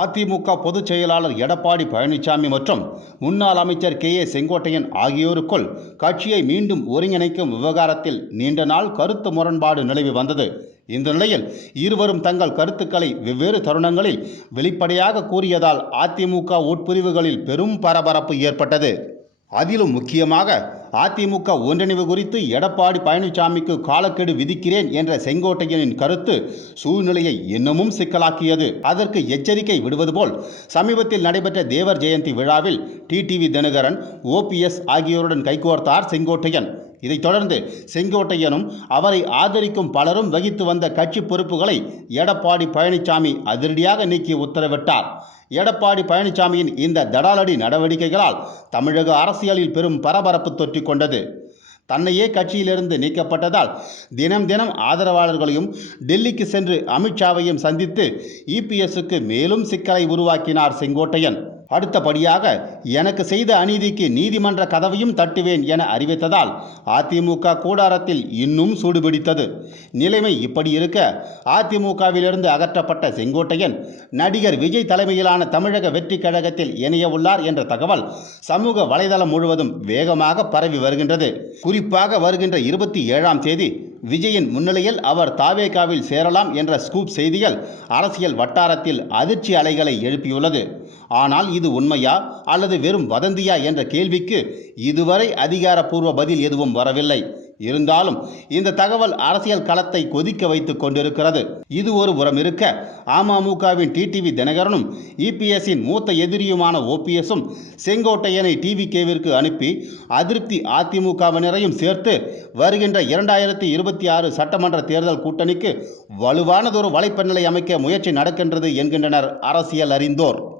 அதிமுக பொதுச் செயலாளர் எடப்பாடி பழனிசாமி மற்றும் முன்னாள் அமைச்சர் கே ஏ செங்கோட்டையன் ஆகியோருக்குள் கட்சியை மீண்டும் ஒருங்கிணைக்கும் விவகாரத்தில் நீண்ட நாள் கருத்து முரண்பாடு நிலவி வந்தது. இந்த நிலையில் இருவரும் தங்கள் கருத்துக்களை வெவ்வேறு தருணங்களில் வெளிப்படையாக கூறியதால் அதிமுக உட்பிரிவுகளில் பெரும் பரபரப்பு ஏற்பட்டது. அதிலும் முக்கியமாக அதிமுக ஒன்றிணைவு குறித்து எடப்பாடி பழனிசாமிக்கு காலக்கெடு விதிக்கிறேன் என்ற செங்கோட்டையனின் கருத்து சூழ்நிலையை இன்னமும் சிக்கலாக்கியது. அதற்கு எச்சரிக்கை விடுவது போல் சமீபத்தில் நடைபெற்ற தேவர் ஜெயந்தி விழாவில் டிடிவி தினகரன் ஓபிஎஸ் ஆகியோருடன் கைகோர்த்தார் செங்கோட்டையன். இதைத் தொடர்ந்து செங்கோட்டையனும் அவரை ஆதரிக்கும் பலரும் வகித்து வந்த கட்சி பொறுப்புகளை எடப்பாடி பழனிசாமி அதிரடியாக நீக்கி உத்தரவிட்டார். எடப்பாடி பழனிசாமியின் இந்த தடாலடி நடவடிக்கைகளால் தமிழக அரசியலில் பெரும் பரபரப்பு தொற்றிக் கொண்டது. தன்னையே கட்சியிலிருந்து நீக்கப்பட்டதால் தினம் தினம் ஆதரவாளர்களையும் டெல்லிக்கு சென்று அமித்ஷாவையும் சந்தித்து இபிஎஸ்க்கு மேலும் சிக்கலை உருவாக்கினார் செங்கோட்டையன். அடுத்தபடியாக எனக்கு செய்த அநீதிக்கு நீதிமன்ற கதவையும் தட்டுவேன் என அறிவித்ததால் அதிமுக கூடாரத்தில் இன்னும் சூடுபிடித்தது. நிலைமை இப்படி இருக்க அதிமுகவிலிருந்து அகற்றப்பட்ட செங்கோட்டையன் நடிகர் விஜய் தலைமையிலான தமிழக வெற்றி கழகத்தில் இணைய உள்ளார் என்ற தகவல் சமூக வலைதளம் முழுவதும் வேகமாக பரவி வருகின்றது. குறிப்பாக வருகின்ற இருபத்தி ஏழாம் தேதி விஜயின் முன்னிலையில் அவர் தாவேகாவில் சேரலாம் என்ற ஸ்கூப் செய்திகள் அரசியல் வட்டாரத்தில் அதிர்ச்சி அலைகளை எழுப்பியுள்ளது. ஆனால் இது உண்மையா அல்லது வெறும் வதந்தியா என்ற கேள்விக்கு இதுவரை அதிகாரப்பூர்வ பதில் எதுவும் வரவில்லை. இருந்தாலும் இந்த தகவல் அரசியல் களத்தை கொதிக்க வைத்துக் கொண்டிருக்கிறது. இது ஒரு புறம் இருக்க அமமுகவின் டிடிவி தினகரனும் இபிஎஸ்ஸின் மூத்த எதிரியுமான ஓபிஎஸும் செங்கோட்டையனை டிவிகேவிற்கு அனுப்பி அதிருப்தி அதிமுகவினரையும் சேர்த்து வருகின்ற இரண்டாயிரத்தி இருபத்தி ஆறு சட்டமன்ற தேர்தல் கூட்டணிக்கு வலுவானதொரு வலைப்பின்னலை அமைக்க முயற்சி நடக்கின்றது என்கின்றனர் அரசியல் அறிந்தோர்.